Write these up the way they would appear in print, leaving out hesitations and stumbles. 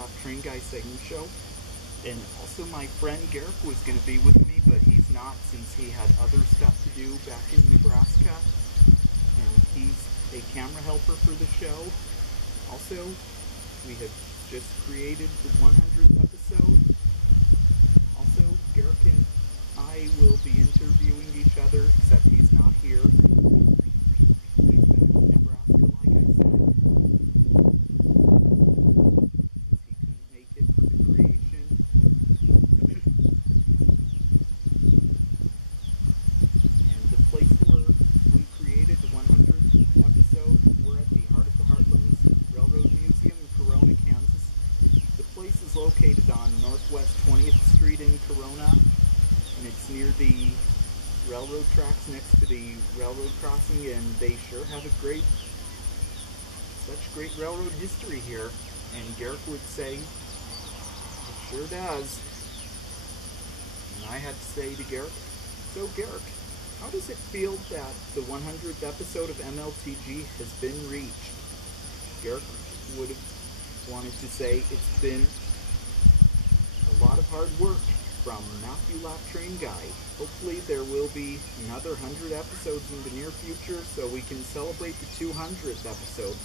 Lapp Train Guy segment show. And also my friend Garrick was going to be with me, but he's not since he had other stuff to do back in Nebraska. And he's a camera helper for the show. Also, we have just created the 100th episode. Also, Garrick and I will be interviewing each other, except he's not here. Railroad history here, and Garrick would say, it sure does. And I had to say to Garrick, so Garrick, how does it feel that the 100th episode of MLTG has been reached? Garrick would have wanted to say it's been a lot of hard work from Matthew Lapp Train Guy. Hopefully there will be another 100 episodes in the near future so we can celebrate the 200th episode.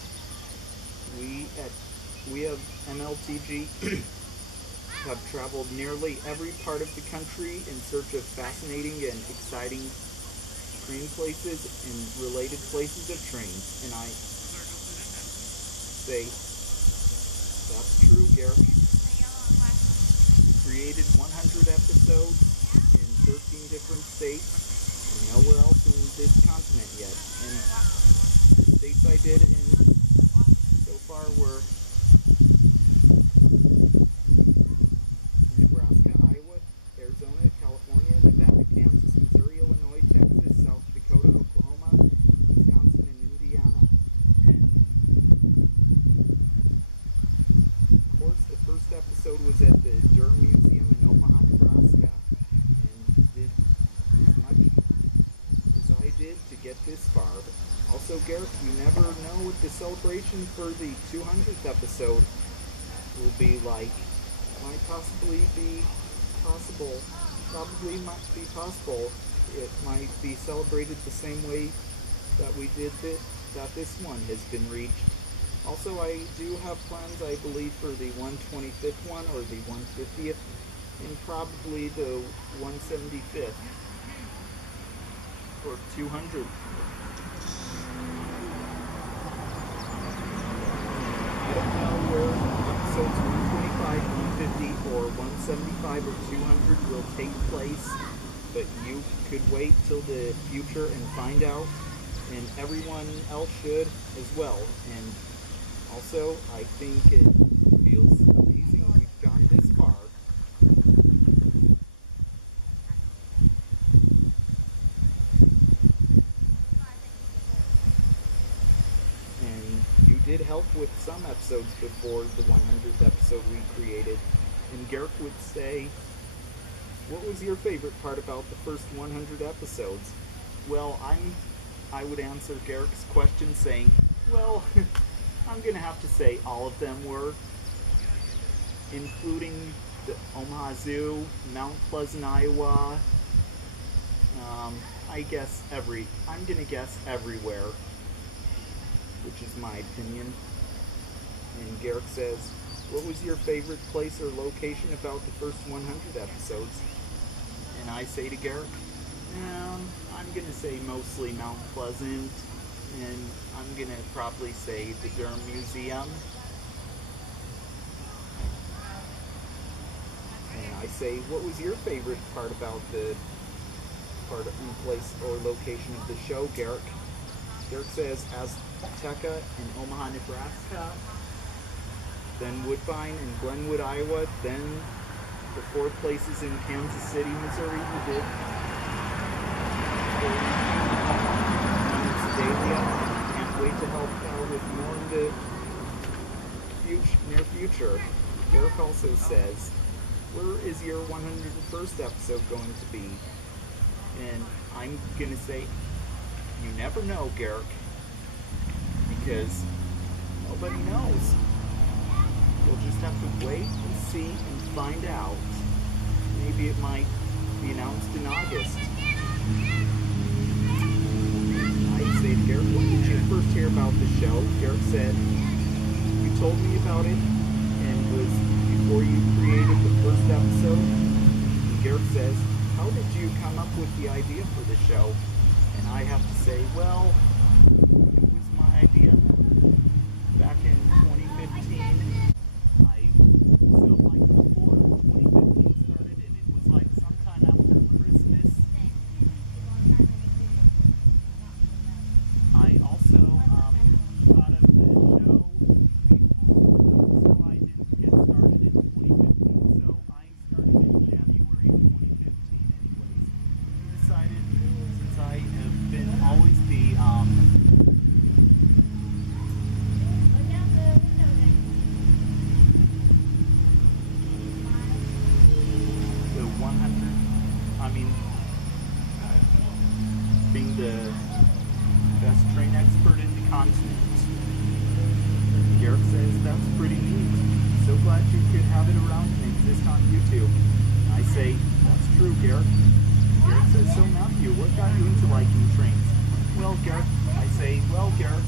We of MLTG have traveled nearly every part of the country in search of fascinating and exciting train places and related places of trains. And I say, that's true, Garrick. Created 100 episodes in 13 different states, and nowhere else in this continent yet. And the states I did in so far were Nebraska, Iowa, Arizona, California, Nevada, Kansas, Missouri, Illinois, Texas, South Dakota, Oklahoma, Wisconsin, and Indiana. And of course, the first episode was at the Durham Museum in Omaha, Nebraska, and did as much as I did to get this far. But also, Garrick, you never know what the celebration for the 200th episode will be like. Might possibly be possible. Probably might be possible. It might be celebrated the same way that we did it, that this one has been reached. Also, I do have plans, I believe, for the 125th one or the 150th, and probably the 175th or 200th. Episodes 125, 150, or 175 or 200 will take place, but you could wait till the future and find out, and everyone else should as well. And also, I think it feels amazing we've gotten this far. And you did help with some episodes before the 100th episode we created. And Garrick would say, what was your favorite part about the first 100 episodes? Well, I would answer Garrick's question saying, well, I'm going to have to say all of them were, including the Omaha Zoo, Mount Pleasant, Iowa, I'm going to guess everywhere, which is my opinion. And Garrick says, what was your favorite place or location about the first 100 episodes? And I say to Garrick, I'm going to say mostly Mount Pleasant, and I'm going to probably say the Durham Museum. And I say, what was your favorite part about the place or location of the show, Garrick? Garrick says Azteca in Omaha, Nebraska, then Woodbine and Glenwood, Iowa, then the 4 places in Kansas City, Missouri we did. Can't wait to help with more in the near future. Garrick also says, where is your 101st episode going to be? And I'm going to say, you never know, Garrick, because nobody knows. We'll just have to wait and see and find out. Maybe it might be announced in August. I say to Garrick, when did you first hear about the show? Garrick said, you told me about it, and it was before you created the first episode. And Garrick says, how did you come up with the idea for the show? And I have to say, well, it was my idea back in 2015. I felt like before 2015 started, and it was like sometime after Christmas. I also thought of the show, so I didn't get started in 2015. So I started in January 2015. Anyways, I decided, since I have been always the the 100, I mean, being the best train expert in the continent. Garrick says that's pretty neat. So glad you could have it around and exist on YouTube. I say, that's true, Garrick. Garrick says, so Matthew, what got you into liking trains? Well, Garrick, I say, well, Garrick,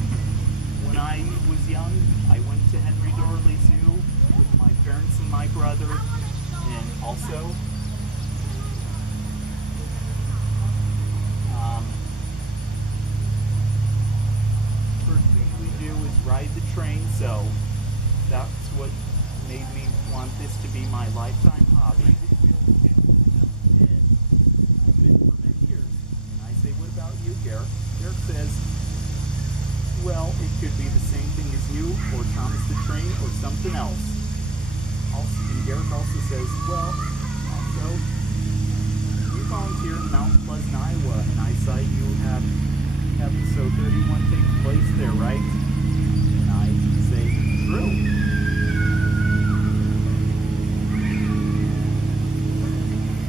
when I was young, I went to Henry Dorley Zoo with my parents and my brother, and also first thing we do is ride the train, so that's what made me want this to be my lifetime hobby. And I've been for many years. I say, what about you, Garrick? Garrick says, well, it could be the same thing as you, or Thomas the Train, or something else. Also, Garrick also says, well, also, you volunteered in Mount Pleasant, Iowa, and I saw you had episode 31 take place there, right? And I say, true.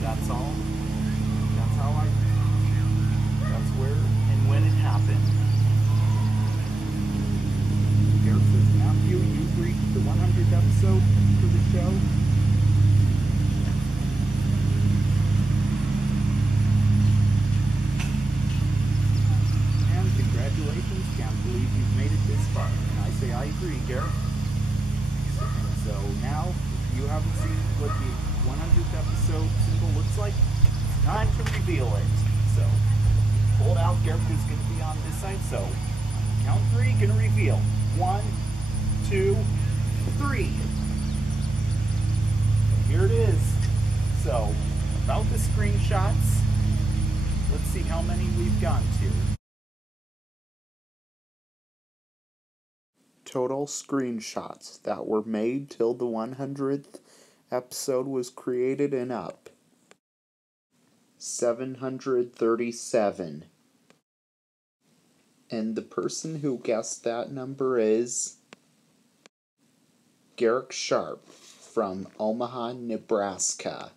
That's all. That's how that's where and when it happened. Garrick says, Matthew, you've reached the 100th episode for the show. And congratulations, can't believe you've made it this far. And I say, I agree, Garrick. So now, you haven't seen what the 100th episode symbol looks like. It's time to reveal it. So, hold out, Garrick is going to be on this side. So, count three, going to reveal. 1, 2, 3. Here it is. So, about the screenshots, let's see how many we've gotten to. Total screenshots that were made till the 100th episode was created and up. 737. And the person who guessed that number is Garrick Sharp from Omaha, Nebraska.